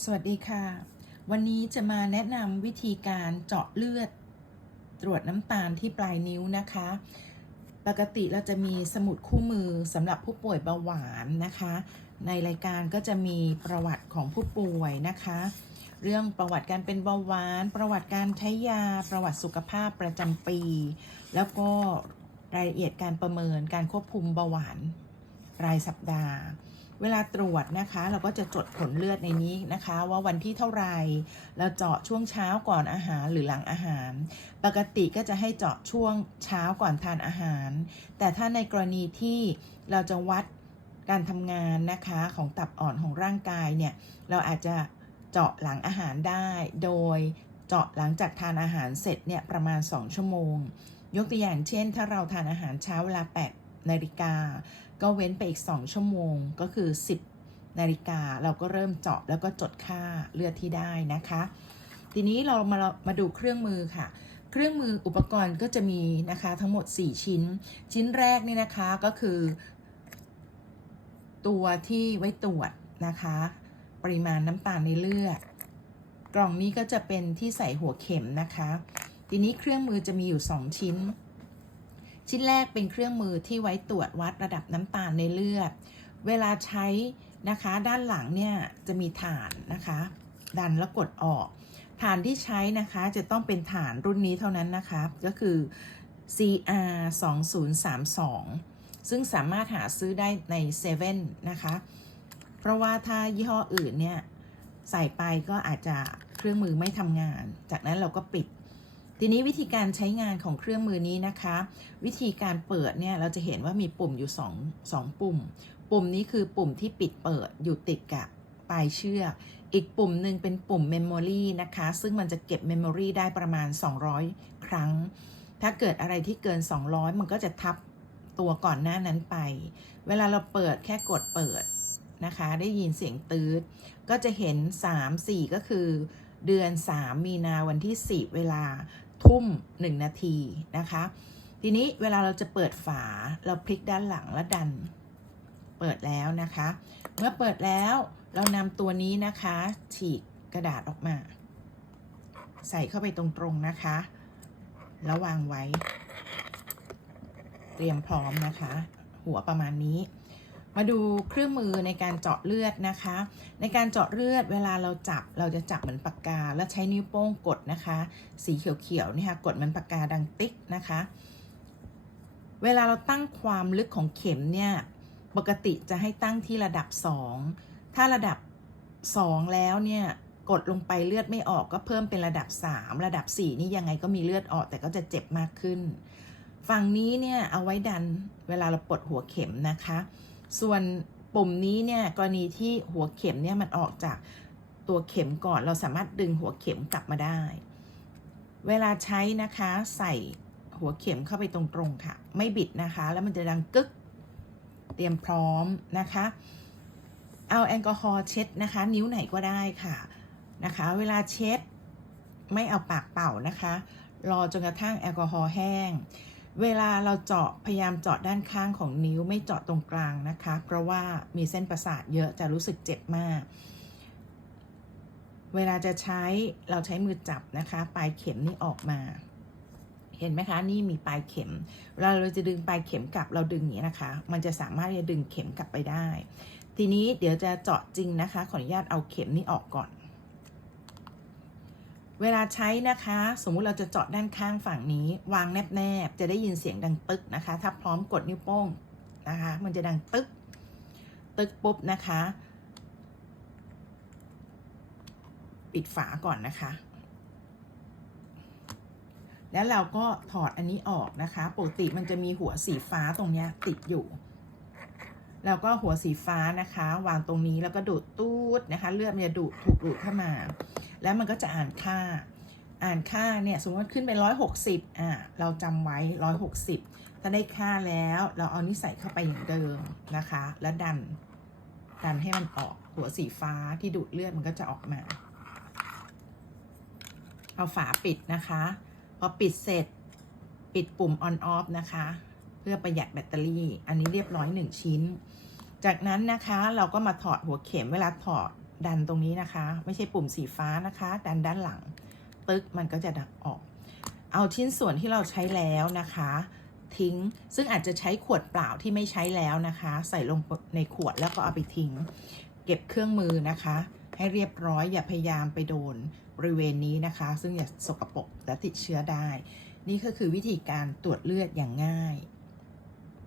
สวัสดีค่ะ วันนี้จะมาแนะนำวิธีการเจาะเลือด ตรวจน้ำตาลที่ปลายนิ้วนะคะ ปกติเราจะมีสมุดคู่มือสำหรับผู้ป่วยเบาหวานนะคะ ในรายการก็จะมีประวัติของผู้ป่วยนะคะ เรื่องประวัติการเป็นเบาหวาน ประวัติการใช้ยา ประวัติสุขภาพประจำปี แล้วก็รายละเอียดการประเมินการควบคุมเบาหวานรายสัปดาห์ เวลาตรวจนะคะ เราก็จะจดผลเลือดในนี้นะคะ ว่าวันที่เท่าไหรเราเจาะช่วงเช้าก่อนอาหารหรือหลังอาหาร ปกติก็จะให้เจาะช่วงเช้าก่อนทานอาหาร แต่ถ้าในกรณีที่เราจะวัดการทำงานนะคะของตับอ่อนของร่างกายเนี่ยเราอาจจะเจาะหลังอาหารได้ โดยเจาะหลังจากทานอาหารเสร็จเนี่ยประมาณ 2 ชั่วโมง ยกตัวอย่างเช่น ถ้าเราทานอาหารเช้าเวลา8 นาฬิกาก็เว้นไปอีก 2 ชั่วโมงก็คือ 10นาฬิกาเราก็เริ่มเจาะแล้วก็จดค่าเลือดที่ได้นะคะ ทีนี้เรามามาดูเครื่องมือค่ะ เครื่องมืออุปกรณ์ก็จะมีนะคะทั้งหมด 4 ชิ้น ชิ้นแรกนี่นะคะก็คือ ตัวที่ไว้ตรวจนะคะ ปริมาณน้ำตาลในเลือด กล่องนี้ก็จะเป็นที่ใส่หัวเข็มนะคะ ทีนี้เครื่องมือจะมีอยู่ 2 ชิ้น ชิ้นแรกเป็นเครื่องมือที่ไว้ตรวจวัดระดับน้ำตาลในเลือด เวลาใช้นะคะด้านหลังเนี่ยจะมีฐานนะคะ ดันแล้วกดออก ฐานที่ใช้นะคะจะต้องเป็นฐานรุ่นนี้เท่านั้นนะคะก็คือ CR 2032ซึ่งสามารถหาซื้อได้ใน7 e เ e ่ e นะคะ เพราะว่าถ้ายี่ห้ออื่นเนี่ยใส่ไปก็อาจจะเครื่องมือไม่ทำงาน จากนั้นเราก็ปิด ทีนี้วิธีการใช้งานของเครื่องมือนี้นะคะ วิธีการเปิดเนี่ยเราจะเห็นว่ามีปุ่มอยู่2 2ปุ่ม ปุ่มนี้คือปุ่มที่ปิดเปิดอยู่ติดกับปลายเชือก อีกปุ่มหนึ่งเป็นปุ่ม Memory นะคะ ซึ่งมันจะเก็บ Memory ได้ประมาณ 200 ครั้ง ถ้าเกิดอะไรที่เกิน 200 มันก็จะทับตัวก่อนหน้านั้นไป เวลาเราเปิดแค่กดเปิดนะคะ ได้ยินเสียงตืดก็จะเห็น 3 4 ก็คือเดือน 3 มีนาวันที่ 10 เวลา ทุ่ม 1 นาทีนะคะ ทีนี้เวลาเราจะเปิดฝาเราพลิกด้านหลังแล้วดันเปิดแล้วนะคะ เมื่อเปิดแล้วเรานำตัวนี้นะคะ ฉีกกระดาษออกมา ใส่เข้าไปตรงๆนะคะ แล้ววางไว้ เตรียมพร้อมนะคะ หัวประมาณนี้ มาดูเครื่องมือในการเจาะเลือดนะคะ ในการเจาะเลือดเวลาเราจับเราจะจับเหมือนปากกา แล้วใช้นิ้วโป้งกดนะคะ สีเขียวๆนี่ค่ะกดเหมือนปากกาดังติ๊กนะคะ เวลาเราตั้งความลึกของเข็มเนี่ยปกติจะให้ตั้งที่ระดับ 2 ถ้าระดับ 2 แล้วเนี่ยกดลงไปเลือดไม่ออกก็เพิ่มเป็นระดับ 3 ระดับ 4 นี่ยังไงก็มีเลือดออกแต่ก็จะเจ็บมากขึ้น ฝั่งนี้เนี่ยเอาไว้ดันเวลาเราปลดหัวเข็มนะคะ ส่วนปุ่มนี้เนี่ยกรณีที่หัวเข็มเนี่ยมันออกจากตัวเข็มก่อนเราสามารถดึงหัวเข็มกลับมาได้ เวลาใช้นะคะใส่หัวเข็มเข้าไปตรงๆค่ะ ไม่บิดนะคะ แล้วมันจะดังกึก เตรียมพร้อมนะคะ เอาแอลกอฮอล์เช็ดนะคะ นิ้วไหนก็ได้ค่ะนะคะ เวลาเช็ดไม่เอาปากเป่านะคะ รอจนกระทั่งแอลกอฮอล์แห้ง เวลาเราเจาะพยายามเจาะด้านข้างของนิ้วไม่เจาะตรงกลางนะคะ เพราะว่ามีเส้นประสาทเยอะจะรู้สึกเจ็บมาก เวลาจะใช้เราใช้มือจับนะคะ ปลายเข็มนี่ออกมา เห็นไหมคะนี่มีปลายเข็มเวลาเราจะดึงปลายเข็มกลับเราดึงอย่างนี้นะคะ มันจะสามารถจะดึงเข็มกลับไปได้ ทีนี้เดี๋ยวจะเจาะจริงนะคะ ขออนุญาตเอาเข็มนี้ออกก่อน เวลาใช้นะคะ สมมุติเราจะเจาะด้านข้างฝั่งนี้ วางแนบๆ จะได้ยินเสียงดังตึกนะคะ ถ้าพร้อมกดนิ้วโป้งนะคะ มันจะดังตึก ตึกปุ๊บนะคะ ปิดฝาก่อนนะคะ แล้วเราก็ถอดอันนี้ออกนะคะ ปกติมันจะมีหัวสีฟ้าตรงนี้ติดอยู่แล้วก็หัวสีฟ้านะคะ วางตรงนี้แล้วก็ดูดตูดนะคะ เลือดมันจะดูดถูกดูดเข้ามา แล้วมันก็จะอ่านค่า อ่านค่าเนี่ยสมมติว่าขึ้นไปร้อยหกสิบอะเราจำไว้ร้อยหกสิบถ้าได้ค่าแล้วเราเอานี่ใส่เข้าไปอย่างเดิมนะคะ แล้วดัน ดันให้มันออกหัวสีฟ้าที่ดูดเลือดมันก็จะออกมา เอาฝาปิดนะคะ พอปิดเสร็จปิดปุ่ม on off นะคะ เพื่อประหยัดแบตเตอรี่ อันนี้เรียบร้อยหนึ่งชิ้น จากนั้นนะคะเราก็มาถอดหัวเข็มเวลาถอด ดันตรงนี้นะคะ ไม่ใช่ปุ่มสีฟ้านะคะ ดันด้านหลัง ตึกมันก็จะดับออก เอาชิ้นส่วนที่เราใช้แล้วนะคะ ทิ้งซึ่งอาจจะใช้ขวดเปล่าที่ไม่ใช้แล้วนะคะ ใส่ลงในขวดแล้วก็เอาไปทิ้ง เก็บเครื่องมือนะคะ ให้เรียบร้อยอย่าพยายามไปโดนบริเวณนี้นะคะ ซึ่งอย่าสกปรกและติดเชื้อได้ นี่ก็คือวิธีการตรวจเลือดอย่างง่าย